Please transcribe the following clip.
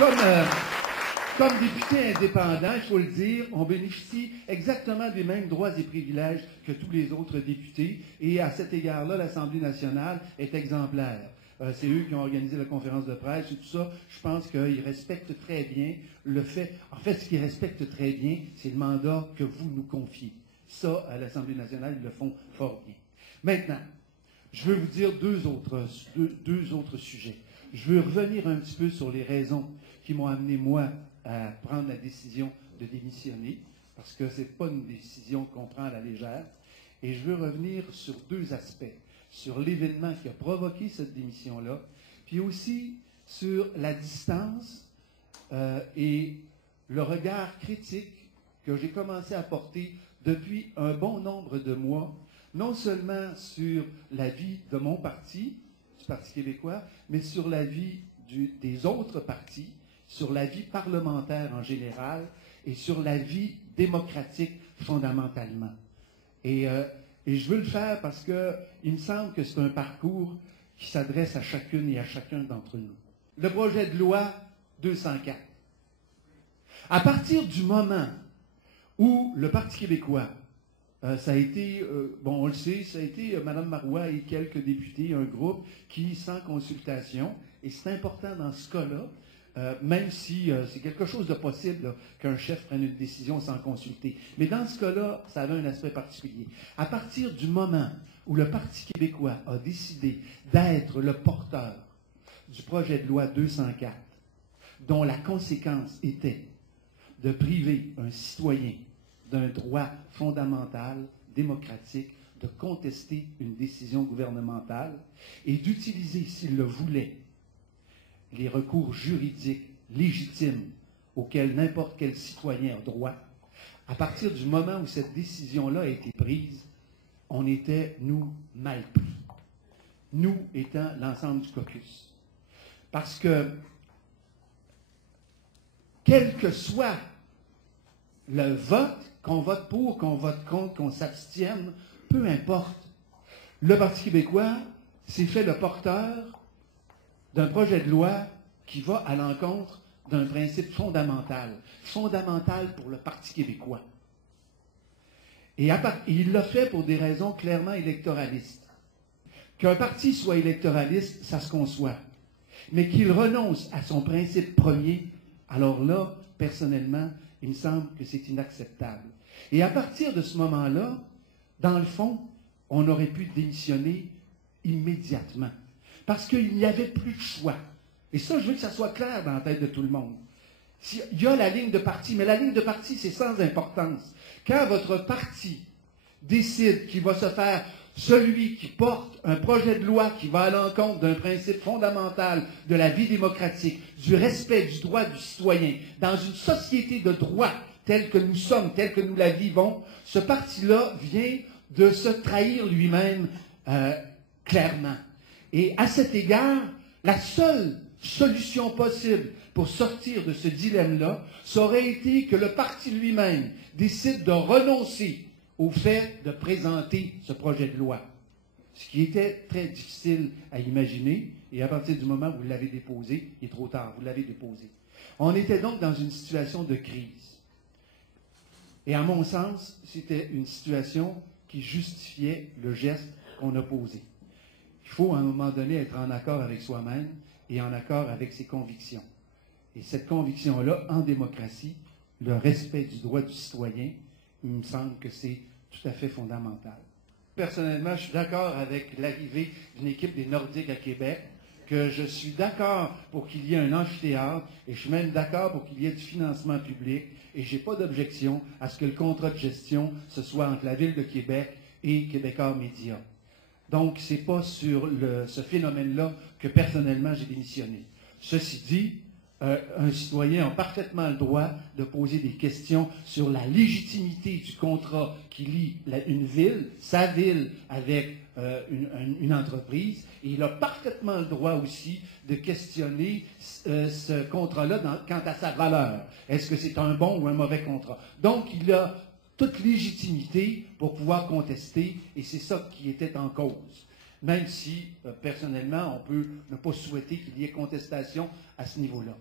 Comme, comme député indépendant, il faut le dire, on bénéficie exactement des mêmes droits et privilèges que tous les autres députés. Et à cet égard-là, l'Assemblée nationale est exemplaire. C'est eux qui ont organisé la conférence de presse et tout ça. Je pense qu'ils respectent très bien le fait. En fait, ce qu'ils respectent très bien, c'est le mandat que vous nous confiez. Ça, à l'Assemblée nationale, ils le font fort bien. Maintenant, je veux vous dire deux autres sujets. Je veux revenir un petit peu sur les raisons qui m'ont amené, moi, à prendre la décision de démissionner, parce que ce n'est pas une décision qu'on prend à la légère. Et je veux revenir sur deux aspects. Sur l'événement qui a provoqué cette démission-là, puis aussi sur la distance et le regard critique que j'ai commencé à porter depuis un bon nombre de mois, non seulement sur la vie de mon parti, du Parti québécois, mais sur la vie des autres partis, sur la vie parlementaire en général et sur la vie démocratique fondamentalement. Et je veux le faire parce qu'il me semble que c'est un parcours qui s'adresse à chacune et à chacun d'entre nous. Le projet de loi 204. À partir du moment où le Parti québécois, ça a été, bon on le sait, ça a été Mme Marois et quelques députés, un groupe qui, sans consultation, et c'est important dans ce cas-là, même si c'est quelque chose de possible qu'un chef prenne une décision sans consulter. Mais dans ce cas-là, ça avait un aspect particulier. À partir du moment où le Parti québécois a décidé d'être le porteur du projet de loi 204, dont la conséquence était de priver un citoyen d'un droit fondamental, démocratique, de contester une décision gouvernementale et d'utiliser, s'il le voulait, les recours juridiques légitimes auxquels n'importe quel citoyen a droit, à partir du moment où cette décision-là a été prise, on était, nous, mal pris. Nous étant l'ensemble du caucus. Parce que, quel que soit le vote, qu'on vote pour, qu'on vote contre, qu'on s'abstienne, peu importe, le Parti québécois s'est fait le porteur d'un projet de loi qui va à l'encontre d'un principe fondamental pour le Parti québécois. Et il l'a fait pour des raisons clairement électoralistes. Qu'un parti soit électoraliste, ça se conçoit. Mais qu'il renonce à son principe premier, alors là, personnellement, il me semble que c'est inacceptable. Et à partir de ce moment-là, dans le fond, on aurait pu démissionner immédiatement. Parce qu'il n'y avait plus de choix. Et ça, je veux que ça soit clair dans la tête de tout le monde. Il y a la ligne de parti, mais la ligne de parti, c'est sans importance. Quand votre parti décide qu'il va se faire celui qui porte un projet de loi qui va à l'encontre d'un principe fondamental de la vie démocratique, du respect du droit du citoyen, dans une société de droit telle que nous sommes, telle que nous la vivons, ce parti-là vient de se trahir lui-même clairement. Et à cet égard, la seule solution possible pour sortir de ce dilemme-là, ça aurait été que le parti lui-même décide de renoncer au fait de présenter ce projet de loi. Ce qui était très difficile à imaginer, et à partir du moment où vous l'avez déposé, il est trop tard, vous l'avez déposé. On était donc dans une situation de crise. Et à mon sens, c'était une situation qui justifiait le geste qu'on a posé. Il faut à un moment donné être en accord avec soi-même et en accord avec ses convictions. Et cette conviction-là, en démocratie, le respect du droit du citoyen, il me semble que c'est tout à fait fondamental. Personnellement, je suis d'accord avec l'arrivée d'une équipe des Nordiques à Québec, que je suis d'accord pour qu'il y ait un amphithéâtre, et je suis même d'accord pour qu'il y ait du financement public, et je n'ai pas d'objection à ce que le contrat de gestion, ce soit entre la Ville de Québec et Québécois Média. Donc, ce n'est pas sur ce phénomène-là que personnellement j'ai démissionné. Ceci dit, un citoyen a parfaitement le droit de poser des questions sur la légitimité du contrat qui lie une ville, sa ville, avec une entreprise. Et il a parfaitement le droit aussi de questionner ce contrat-là quant à sa valeur. Est-ce que c'est un bon ou un mauvais contrat? Donc, il a toute légitimité pour pouvoir contester, et c'est ça qui était en cause. Même si, personnellement, on peut ne pas souhaiter qu'il y ait contestation à ce niveau-là.